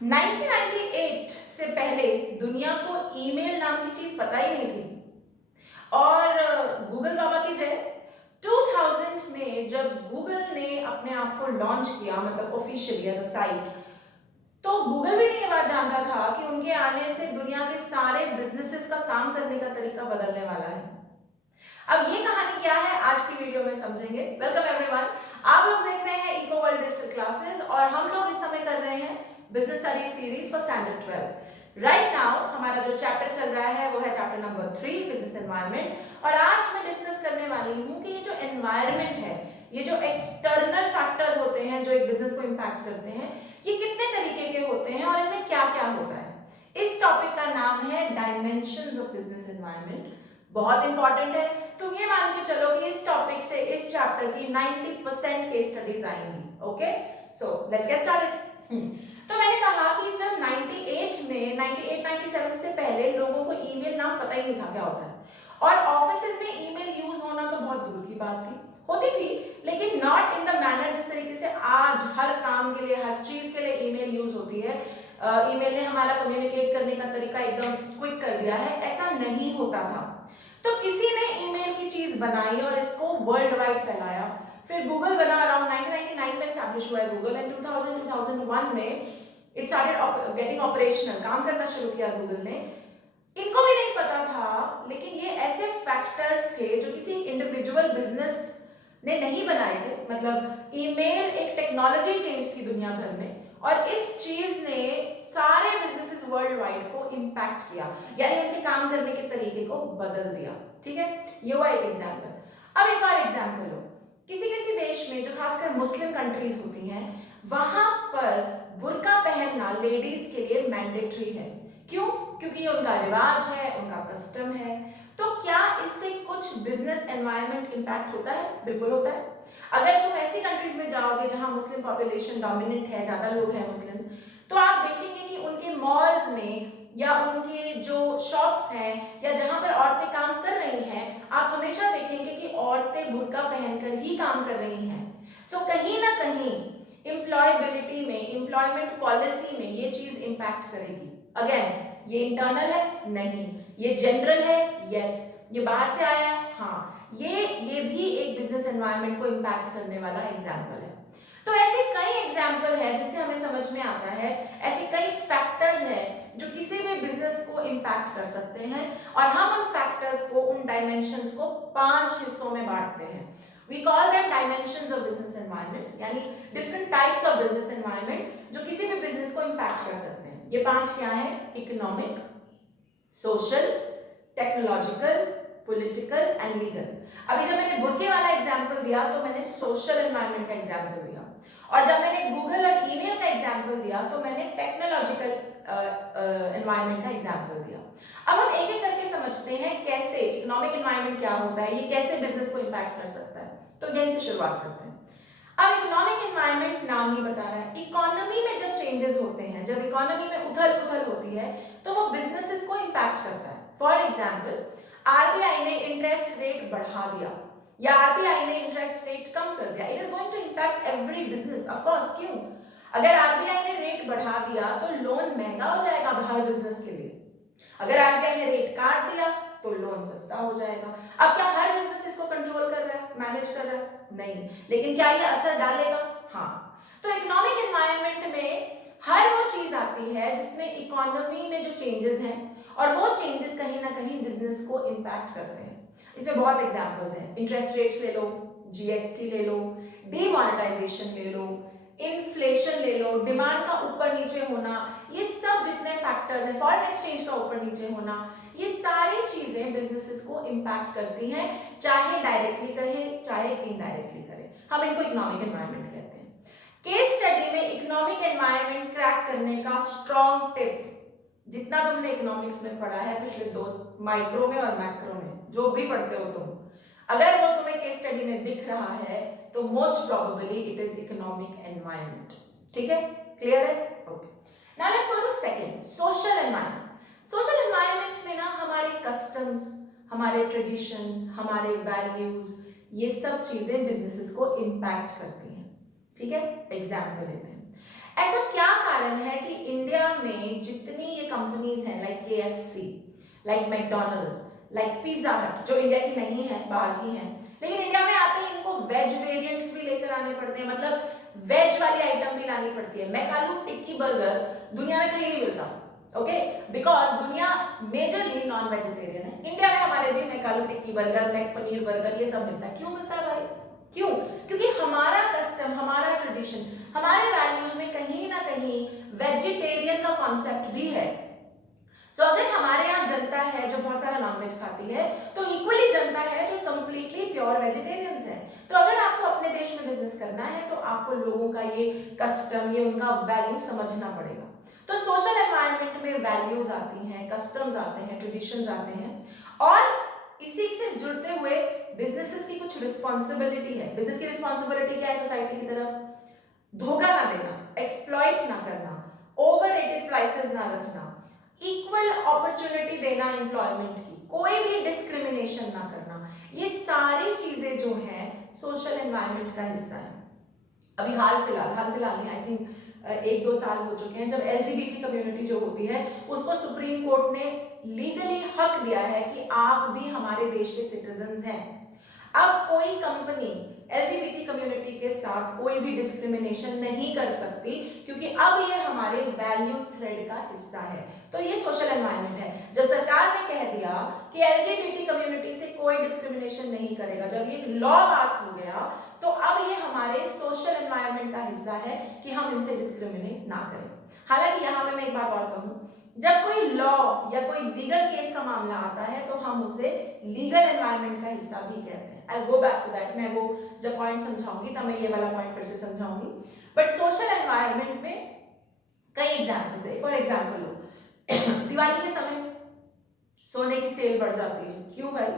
1998 से पहले दुनिया को ईमेल नाम की चीज पता ही नहीं थी। और गूगल बाबा की जय, 2000 में जब गूगल ने अपने आप को लॉन्च किया, मतलब ऑफिशियली एज अ साइट, तो गूगल भी नहीं ये बात जानता था कि उनके आने से दुनिया के सारे बिजनेसेस का काम करने का तरीका बदलने वाला है। अब ये कहानी क्या है आज की वीडियो में समझेंगे। वेलकम एवरीवन, आप लोग देख रहे हैं इको वर्ल्ड डिजिटल क्लासेस और हम लोग इस समय कर रहे हैं business studies series for standard 12। Right now हमारा जो चैप्टर चल रहा है वो है चैप्टर नंबर 3, बिजनेस एनवायरनमेंट। और आज मैं डिस्कस करने वाली हूँ कि ये जो एनवायरनमेंट है, ये जो एक्सटर्नल फैक्टर्स होते हैं जो एक बिजनेस को इंपैक्ट करते हैं, ये कितने तरीके के होते हैं और इनमें क्या क्या होता है। इस टॉपिक का नाम है डायमेंशंस ऑफ बिजनेस एनवायरनमेंट। बहुत इंपॉर्टेंट है। तुम ये मान के चलो कि इस टॉपिक से इस चैप्टर की 90% केस स्टडीज आएंगी। Okay, so let's get started. तो मैंने कहा कि जब 98 97 से पहले लोगों को ईमेल नाम पता ही नहीं था क्या होता है, और ऑफिसेज में ईमेल यूज होना तो बहुत दूर की बात थी, होती थी लेकिन नॉट इन द मैनर जिस तरीके से आज हर काम के लिए, हर चीज के लिए ईमेल यूज होती है। ईमेल ने हमारा कम्युनिकेट करने का तरीका एकदम क्विक कर दिया है, ऐसा नहीं होता था। तो किसी ने ईमेल की चीज बनाई और इसको वर्ल्ड वाइड फैलाया। फिर गूगल बना, अराउंड 1999 में एस्टैब्लिश हुआ है गूगल, एंड 2001 में इट स्टार्टेड गेटिंग ऑपरेशनल, काम करना शुरू किया गूगल ने। इनको भी नहीं पता था, लेकिन ये ऐसे फैक्टर्स थे जो किसी इंडिविजुअल बिजनेस ने नहीं बनाए थे। मतलब ईमेल एक टेक्नोलॉजी चेंज थी दुनिया भर में, और इस चीज ने सारे बिजनेसेस वर्ल्ड वाइड को इंपैक्ट किया, यानी उनके काम करने के तरीके को बदल दिया। ठीक है, ये हुआ एक एग्जाम्पल। अब एक और एग्जाम्पल लो, किसी किसी देश में जो खासकर मुस्लिम कंट्रीज होती हैं, वहां पर बुर्का पहनना लेडीज के लिए मैंडेटरी है। क्यों? क्योंकि ये उनका रिवाज है, उनका कस्टम है। तो क्या इससे कुछ बिजनेस एनवायरनमेंट इंपैक्ट होता है? बिल्कुल होता है। अगर तुम ऐसी कंट्रीज में जाओगे जहां मुस्लिम पॉपुलेशन डोमिनेंट है, ज्यादा लोग हैं मुस्लिम्स, तो आप देखेंगे कि उनके मॉल्स में या उनके जो शॉप्स हैं या जहां पर औरतें काम कर रही हैं, आप हमेशा देखेंगे कि औरतें बुर्का पहनकर ही काम कर रही हैं। सो कहीं ना कहीं एम्प्लॉयबिलिटी में, एम्प्लॉयमेंट पॉलिसी में ये चीज इंपैक्ट करेगी। अगेन, ये इंटरनल है? नहीं। ये जनरल है? यस। ये बाहर से आया है? हाँ। ये भी एक बिजनेस एनवायरनमेंट को इंपैक्ट करने वाला एग्जाम्पल है। तो ऐसे कई एग्जाम्पल है जिनसे हमें समझ में आता है, ऐसे कई फैक्टर्स हैं जो किसी भी बिजनेस को इंपैक्ट कर सकते हैं, और हम उन फैक्टर्स को, उन डायमेंशंस को 5 हिस्सों में बांटते हैं। We call them dimensions of business environment, यानी different types of business environment जो किसी भी बिजनेस को इंपैक्ट कर सकते हैं। ये 5 क्या है? Economic, social, technological, political and legal. अभी जब मैंने बुर्के वाला एग्जांपल दिया तो मैंने सोशल एनवायरनमेंट का एग्जांपल दिया, और जब मैंने गूगल और ईमेल का एग्जांपल दिया तो मैंने टेक्नोलॉजिकल एनवायरनमेंट का एग्जांपल दिया। अब हम एक एक करके समझते हैं कैसे इकोनॉमिक एनवायरनमेंट क्या होता है, ये कैसे बिजनेस को इंपैक्ट कर सकता है। तो यहीं से शुरुआत करते हैं। अब इकोनॉमिक एनवायरनमेंट नाम ही बता रहा है, इकोनॉमी में जब चेंजेस होते हैं, जब इकोनॉमी में उथल पुथल होती है, तो वो बिजनेसेस को इंपैक्ट करता है। फॉर एग्जाम्पल, आरबीआई ने इंटरेस्ट रेट बढ़ा दिया या आरबीआई ने इंटरेस्ट रेट कम कर दिया, it is going to impact every business. Of course, क्यों? अगर आरबीआई ने रेट बढ़ा दिया तो लोन महंगा हो जाएगा हर बिजनेस के लिए। अगर आरबीआई ने रेट काट दिया तो लोन सस्ता हो जाएगा। अब क्या हर बिजनेस इसको कंट्रोल कर रहा है, मैनेज कर रहा है? नहीं। लेकिन क्या ये असर डालेगा? हाँ। तो इकोनॉमिक एनवायरनमेंट में हर वो चीज आती है जिसमें इकोनॉमी में जो चेंजेस हैं, और वो चेंजेस कहीं ना कहीं बिजनेस को इंपैक्ट करते हैं। इसमें बहुत एग्जांपल्स हैं। इंटरेस्ट रेट्स ले लो, जीएसटी ले लो, डीमोनेटाइजेशन ले लो, इन्फ्लेशन ले लो, डिमांड का ऊपर नीचे होना, ये सब जितने फैक्टर्स हैं, फॉरेन एक्सचेंज का ऊपर नीचे होना, ये सारी चीजें बिजनेसेस को इंपैक्ट करती हैं, चाहे डायरेक्टली करे चाहे इनडायरेक्टली करे। हम इनको इकोनॉमिक एनवायरनमेंट कहते हैं। केस स्टडी में इकोनॉमिक एनवायरनमेंट क्रैक करने का स्ट्रॉन्ग टिप, जितना तुमने इकोनॉमिक्स में पढ़ा है पिछले 2 माइक्रो में और मैक्रो में, जो भी पढ़ते हो तुम, अगर वो तुम्हें केस स्टडी में दिख रहा है तो most probably it is economic environment. ठीक है, क्लियर है? Okay, now let's go to second, social environment. Social environment में ना हमारे कस्टम्स, हमारे ट्रेडिशंस, हमारे वैल्यूज, ये सब चीजें बिजनेसेस को इंपैक्ट करती हैं। ठीक है, एग्जाम्पल लेते हैं। ऐसा क्या कारण है कि इंडिया में जितनी ये कंपनीज हैं like KFC, like McDonald's, like pizza हट, जो इंडिया की नहीं है बाहर की है, लेकिन इंडिया में आते ही इनको वेज वेरिएंट्स भी लेकर आने पड़ते हैं, मतलब वेज वाली आइटम भी लानी पड़ती है। मैकालू टिक्की बर्गर दुनिया में कहीं नहीं मिलता, ओके, बिकॉज दुनिया मेजरली नॉन वेजिटेरियन है। इंडिया में हमारे जी मैकालू टिक्की बर्गर, मैक पनीर बर्गर ये सब मिलता है। क्यों मिलता है भाई? क्यों? क्योंकि हमारा कस्टम, हमारा ट्रेडिशन, हमारे वैल्यूज में कहीं ना कहीं वेजिटेरियन का कॉन्सेप्ट भी है। सो अगर हमारे यहाँ जनता है जो बहुत सारा नॉनवेज खाती है, तो इक्वली जनता है जो कंप्लीटली प्योर वेजिटेरियंस है। तो अगर आपको अपने देश में बिजनेस करना है तो आपको लोगों का ये कस्टम, ये उनका वैल्यू समझना पड़ेगा। तो सोशल एनवायरनमेंट में वैल्यूज आती हैं, कस्टम्स आते हैं, ट्रेडिशंस आते हैं, और इसी से जुड़ते हुए बिजनेसेस की कुछ रिस्पॉन्सिबिलिटी है। बिजनेस की रिस्पॉन्सिबिलिटी क्या है सोसाइटी की तरफ? धोखा ना देना, एक्सप्लॉइट ना करना, ओवररेटेड प्राइसेस ना रखना, इक्वल अपॉर्चुनिटी देना एम्प्लॉयमेंट की, कोई भी डिस्क्रिमिनेशन ना करना। ये सारी चीजें जो हैं सोशल एनवायरनमेंट का हिस्सा है। अभी हाल फिलहाल में आई थिंक 1-2 साल हो चुके हैं जब LGBT कम्युनिटी जो होती है उसको सुप्रीम कोर्ट ने लीगली हक दिया है कि आप भी हमारे देश के सिटीजन हैं। अब कोई कंपनी LGBT कम्युनिटी के साथ कोई भी डिस्क्रिमिनेशन नहीं कर सकती, क्योंकि अब ये हमारे वैल्यू थ्रेड का हिस्सा है। तो ये सोशल एनवायरनमेंट है। जब सरकार ने कह दिया कि LGBT कम्युनिटी से कोई डिस्क्रिमिनेशन नहीं करेगा, जब ये लॉ पास हो गया, तो अब ये हमारे सोशल एनवायरनमेंट का हिस्सा है कि हम इनसे डिस्क्रिमिनेट ना करें। हालांकि यहाँ पे मैं एक बात और कहूँ, जब कोई लॉ या कोई लीगल केस का मामला आता है तो हम उसे लीगल एनवायरनमेंट का हिस्सा भी कहते हैं। आई गो बैक टू दैट, मैं वो जब पॉइंट समझाऊंगी तब मैं ये वाला पॉइंट फिर से समझाऊंगी। बट सोशल एनवायरनमेंट में कई एग्जाम्पल्स है। एक और एग्जाम्पल लो, दिवाली के समय सोने की सेल बढ़ जाती है। क्यों भाई?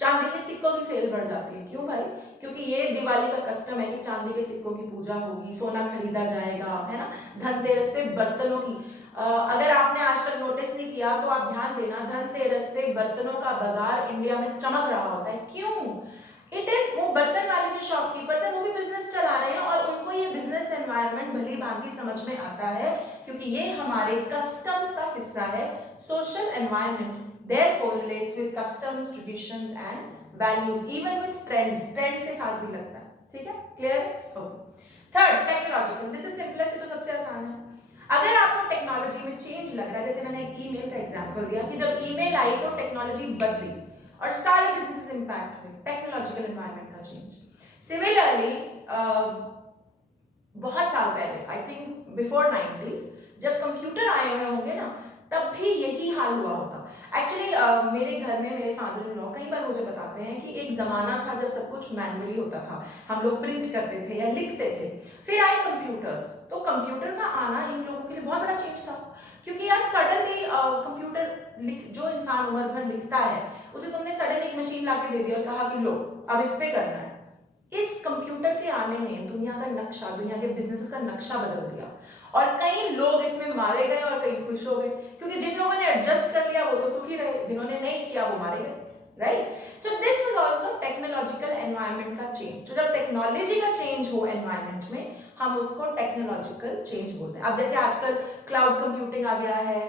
चांदी के सिक्कों की सेल बढ़ जाती है। क्यों भाई? क्योंकि ये दिवाली का कस्टम है कि चांदी के सिक्कों की पूजा होगी, सोना खरीदा जाएगा, है ना। धनतेरस पे बर्तनों की, अगर आपने आज तक नोटिस नहीं किया तो आप ध्यान देना, धनतेरस पे बर्तनों का बाजार इंडिया में चमक रहा होता है। क्यों? इट इज, वो बर्तन वाले जो शॉपकीपर्स हैं वो भी बिजनेस चला रहे हैं और उनको ये बिजनेस एनवायरनमेंट भली भांति समझ में आता है, क्योंकि ये हमारे कस्टम्स का हिस्सा है। Social environment therefore relates with customs, traditions and values, even with trends के साथ भी लगता है। ठीक है, क्लियर है? Okay. Third, technological. This is simplest, तो सबसे आसान है। अगर आपको टेक्नोलॉजी में चेंज लग रहा है, जैसे मैंने एक ईमेल का एग्जांपल दिया कि जब ईमेल आई तो टेक्नोलॉजी बदली और सारे बिजनेसेस इंपैक्ट हुए, टेक्नोलॉजिकल एनवायरनमेंट का चेंज। सिमिलरली बहुत साल पहले, आई थिंक बिफोर 90s, जब कंप्यूटर आए हुए होंगे ना, तब भी यही हाल हुआ होता। एक्चुअली मेरे घर में मेरे फादर इन लॉ कई बार मुझे बताते हैं कि एक जमाना था जब सब कुछ मैनुअली होता था, हम लोग प्रिंट करते थे या लिखते थे, फिर आए कंप्यूटर्स। तो कंप्यूटर का आना इन लोगों के लिए बहुत बड़ा चेंज था, क्योंकि यार सडनली कंप्यूटर जो इंसान उम्र भर लिखता है उसे तुमने सडनली एक मशीन ला के दे दी और कहा कि लो अब इस पे करना है। इस कंप्यूटर के आने ने दुनिया का नक्शा, दुनिया के बिजनेस का नक्शा बदल दिया और कई लोग इसमें मारे गए और कई खुश हो गए, क्योंकि जिन लोगों ने एडजस्ट कर लिया वो तो सुखी रहे, जिन्होंने नहीं किया वो मारे गए, right. So this was also technological environment का चेंज। तो जब टेक्नोलॉजी का चेंज हो एनवायरनमेंट में, हम उसको टेक्नोलॉजिकल चेंज बोलते हैं। अब जैसे आजकल क्लाउड कंप्यूटिंग आ गया है,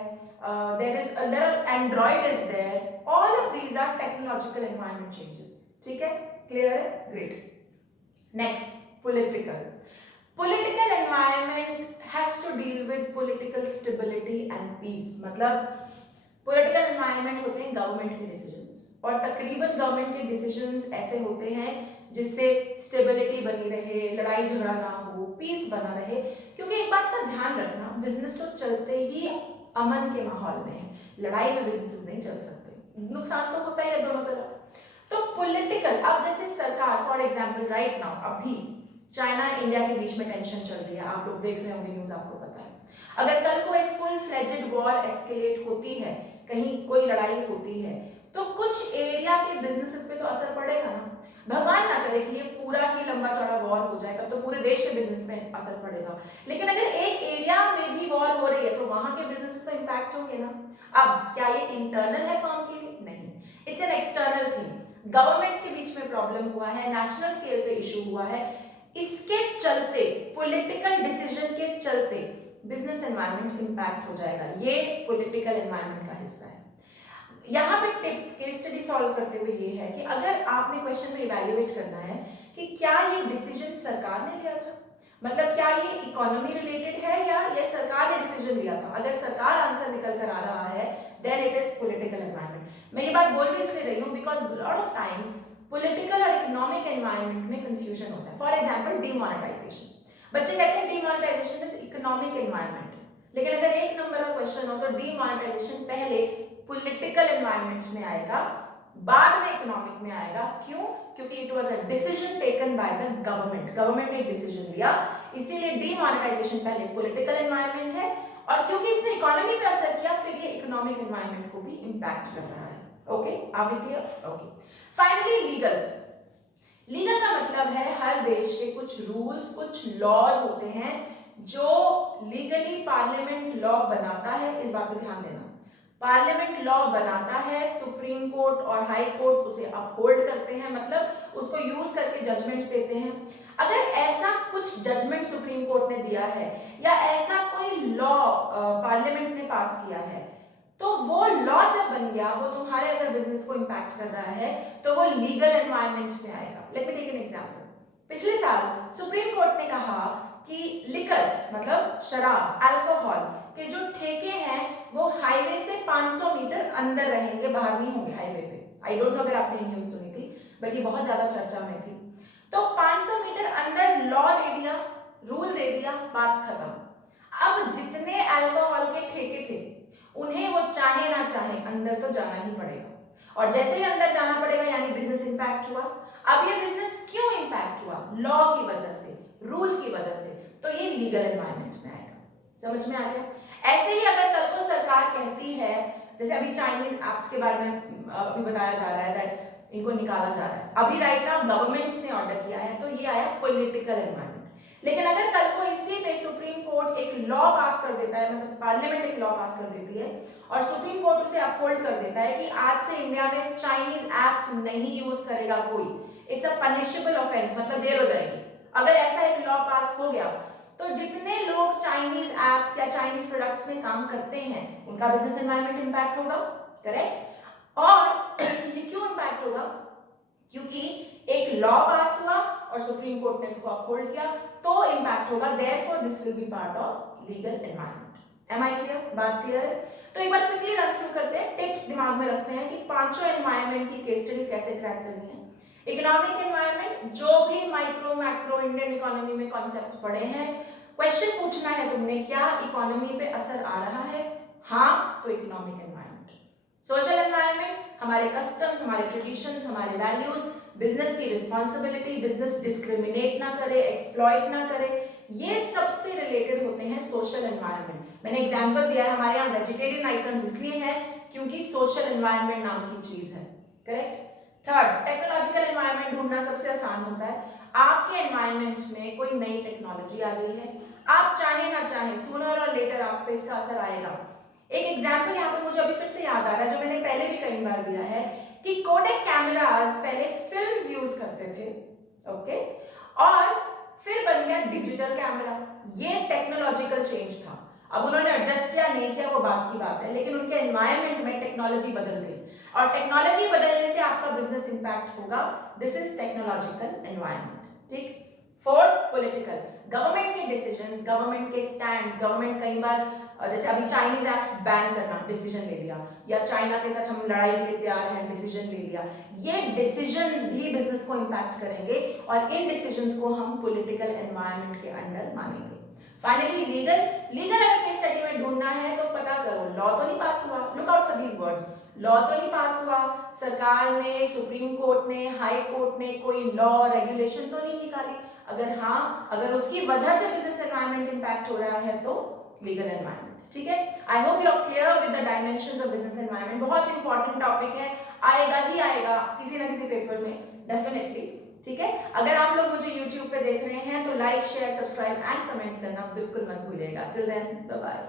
there are Android is there, all of these are technological environment changes। ठीक है, क्लियर है? Great. Next, political environment has to deal with political stability and peace। मतलब political environment होते हैं गवर्नमेंट के डिसीजंस, और तकरीबन गवर्नमेंट के डिसीजंस ऐसे होते हैं जिससे स्टेबिलिटी बनी रहे, लड़ाई झगड़ा ना हो, पीस बना रहे। क्योंकि एक बात का ध्यान रखना, बिजनेस तो चलते ही अमन के माहौल में है, लड़ाई में बिजनेस नहीं चल सकते, नुकसान तो होता ही है दोनों तरफ। तो पॉलिटिकल, अब जैसे सरकार, फॉर एग्जांपल राइट नाउ अभी चाइना इंडिया के बीच में टेंशन चल रही है, आप लोग देख रहे होंगे न्यूज़, आपको पता है। अगर कल को एक फुल फ्लेजेड वॉर एस्केलेट होती है, कहीं कोई लड़ाई होती है, तो कुछ एरिया के बिजनेसेस पे तो असर पड़ेगा ना। भगवान ना करे कि ये पूरा ही लंबा चौड़ा वॉर हो जाए, तब तो पूरे देश के बिजनेस पे असर पड़ेगा। लेकिन अगर एक एरिया में भी वॉर हो रही है तो वहां के बिजनेसेस तो इंपैक्ट होंगे ना। अब क्या ये इंटरनल है फर्म के लिए? नहीं, it's an external thing. Governments के बीच में प्रॉब्लम हुआ है, नेशनल स्केल पे इशू हुआ है, इसके चलते, पॉलिटिकल डिसीजन के चलते बिजनेस एनवायरनमेंट इंपैक्ट हो जाएगा। ये पॉलिटिकल एनवायरनमेंट का हिस्सा है। यहाँ पे केस स्टडी सॉल्व करते हुए ये है कि अगर आपने क्वेश्चन में इवैल्यूएट करना है कि क्या ये डिसीजन सरकार ने लिया था, मतलब क्या ये इकोनॉमी रिलेटेड है या ये सरकार ने डिसीजन लिया था। अगर सरकार आंसर निकल कर आ रहा है then it is political environment. मैं ये बात बोल भी इसलिए रही हूँ because lot of times political और इकोनॉमिक एनवायरनमेंट में कंफ्यूजन होता है। फॉर एग्जांपल डीमोनेटाइजेशन, बच्चे कहते हैं डीमोनेटाइजेशन इज इकोनॉमिक एनवायरनमेंट, लेकिन अगर एक नंबर का क्वेश्चन हो तो डीमोनेटाइजेशन पहले पॉलिटिकल एनवायरनमेंट में आएगा, बाद में इकोनॉमिक में आएगा। क्यों? क्योंकि it was a decision taken by the government, government ने डिसीजन लिया, इसीलिए डीमोनेटाइजेशन पहले पॉलिटिकल एनवायरनमेंट है, और क्योंकि इसने इकोनॉमी पे असर किया फिर ये इकोनॉमिक एनवायरनमेंट को भी इंपैक्ट कर रहा है। Okay, are we clear? Okay, finally legal. Legal का मतलब है हर देश के कुछ रूल्स, कुछ लॉज होते हैं जो लीगली पार्लियामेंट लॉ बनाता है। इस बात पर ध्यान देना, पार्लियामेंट लॉ बनाता है, सुप्रीम कोर्ट और हाई कोर्ट उसे अपहोल्ड करते हैं, मतलब उसको यूज करके जजमेंट्स देते हैं। अगर ऐसा कुछ जजमेंट सुप्रीम कोर्ट ने दिया है या ऐसा कोई लॉ पार्लियामेंट ने पास किया है तो वो लॉ जब बन गया, वो तुम्हारे अगर बिजनेस को इंपैक्ट कर रहा है तो वो लीगल एनवायरनमेंट में आएगा। Let me take an example. पिछले साल सुप्रीम कोर्ट ने कहा कि लिकर मतलब शराब, अल्कोहल के जो ठेके हैं वो हाईवे से 500 मीटर अंदर रहेंगे, बाहर नहीं होंगे हाईवे पे। आई डोंट नो अगर आपने न्यूज सुनी थी, बट ये बहुत ज्यादा चर्चा में थी। तो 500 मीटर अंदर लॉ दे दिया, रूल दे दिया, बात खत्म। अब जितने अल्कोहल के ठेके थे उन्हें वो चाहे ना चाहे अंदर तो जाना ही पड़ेगा, और जैसे ही अंदर जाना पड़ेगा यानी बिजनेस इंपैक्ट हुआ। अब ये बिजनेस क्यों इंपैक्ट हुआ? लॉ की वजह से, रूल की वजह से, तो ये लीगल एनवायरनमेंट में आएगा। समझ में आ गया? ऐसे ही अगर कल को सरकार कहती है, जैसे अभी चाइनीज एप्स के बारे में अभी बताया जा रहा है दैट इनको निकाला जा रहा है, अभी राइट नाउ गवर्नमेंट ने ऑर्डर किया है, तो ये आया पॉलिटिकल एनवायरनमेंट। लेकिन अगर कल को इसी पे सुप्रीम कोर्ट एक लॉ पास कर देता है, मतलब पार्लियामेंट एक लॉ पास कर देती है और सुप्रीम कोर्ट उसे अपहोल्ड कर देता है कि आज से इंडिया में चाइनीज एप्स नहीं यूज करेगा कोई, इट्स अ पनिशेबल ऑफेंस, मतलब जेल हो जाएगी। अगर ऐसा एक लॉ पास हो गया तो जितने लोग चाइनीज एप्स या चाइनीज प्रोडक्ट्स में काम करते हैं उनका बिजनेस एनवायरनमेंट इंपैक्ट होगा, करेक्ट? और ये क्यों इंपैक्ट होगा? क्योंकि एक लॉ पास हुआ और सुप्रीम कोर्ट ने इसको अपहोल्ड किया, तो इंपैक्ट होगा। Therefore this will be part of legal environment. Am I clear? बात क्लियर है? तो एक बार क्विकली रन थ्रू करते हैं, टिप्स दिमाग में रखते हैं कि पांचों एनवायरनमेंट की केस स्टडीज कैसे क्रैक करनी है। इकोनॉमिक एनवायरनमेंट, जो भी माइक्रो मैक्रो इंडियन इकोनॉमी में कॉन्सेप्ट्स पढ़े हैं, क्वेश्चन पूछना है तुमने, क्या इकोनॉमी पे असर आ रहा है? हाँ, तो इकोनॉमिक एनवायरनमेंट। सोशल एनवायरनमेंट, हमारे कस्टम्स, हमारे ट्रेडिशंस, हमारे वैल्यूज, बिजनेस की रिस्पॉन्सिबिलिटी, बिजनेस डिस्क्रिमिनेट ना करे, एक्सप्लॉइट ना करे, ये सबसे रिलेटेड होते हैं सोशल एनवायरनमेंट। मैंने एग्जांपल दिया है, हमारे यहाँ वेजिटेरियन आइटम्स इसलिए है क्योंकि सोशल एनवायरनमेंट नाम की चीज है, करेक्ट? थर्ड, टेक्नोलॉजिकल एनवायरनमेंट ढूंढना सबसे आसान होता है। आपके एनवायरनमेंट में कोई नई टेक्नोलॉजी आ गई है, आप चाहे ना चाहे सूनर और लेटर आप पे इसका असर आएगा। एक एग्जांपल यहाँ पे मुझे अभी फिर से याद आ रहा है, जो मैंने पहले भी कई बार दिया है, कि कोडेक कैमरास पहले फिल्म्स यूज करते थे, ओके, और फिर बन गया डिजिटल कैमरा। ये टेक्नोलॉजिकल चेंज था। अब उन्होंने एडजस्ट किया नहीं किया वो बात की बात है, लेकिन उनके एनवायरनमेंट में टेक्नोलॉजी बदल गई, और टेक्नोलॉजी बदलने से आपका बिजनेस इंपैक्ट होगा। दिस इज टेक्नोलॉजिकल एनवायरनमेंट, ठीक? फोर्थ, पॉलिटिकल, गवर्नमेंट के डिसीजंस, गवर्नमेंट के स्टैंड्स, गवर्नमेंट कई बार जैसे अभी चाइनीज एप्स बैन करना डिसीजन ले लिया, या चाइना के साथ हम लड़ाई के लिए तैयार हैं डिसीजन ले लिया, ये डिसीजंस भी बिजनेस को इंपैक्ट करेंगे और इन डिसीजंस को हम पॉलिटिकल एनवायरनमेंट के अंडर मानेंगे। फाइनली लीगल, लीगल अगर केस स्टडी में ढूंढना है तो पता करो लॉ तो नहीं पास हुआ, look out for these words, law तो नहीं पास हुआ, सरकार ने, सुप्रीम कोर्ट ने, हाई कोर्ट ने कोई लॉ रेगुलेशन तो नहीं निकाली। अगर हाँ, अगर उसकी वजह से बिजनेस एनवायरनमेंट इंपैक्ट हो रहा है तो लीगल एनवायरनमेंट, ठीक है? I hope you are clear with the dimensions of business environment. बहुत इंपॉर्टेंट टॉपिक है, आएगा ही आएगा किसी ना किसी पेपर में डेफिनेटली, ठीक है? अगर आप लोग मुझे YouTube पे देख रहे हैं तो like, share, subscribe and comment करना बिल्कुल मत भूलिएगा। Till then, bye bye.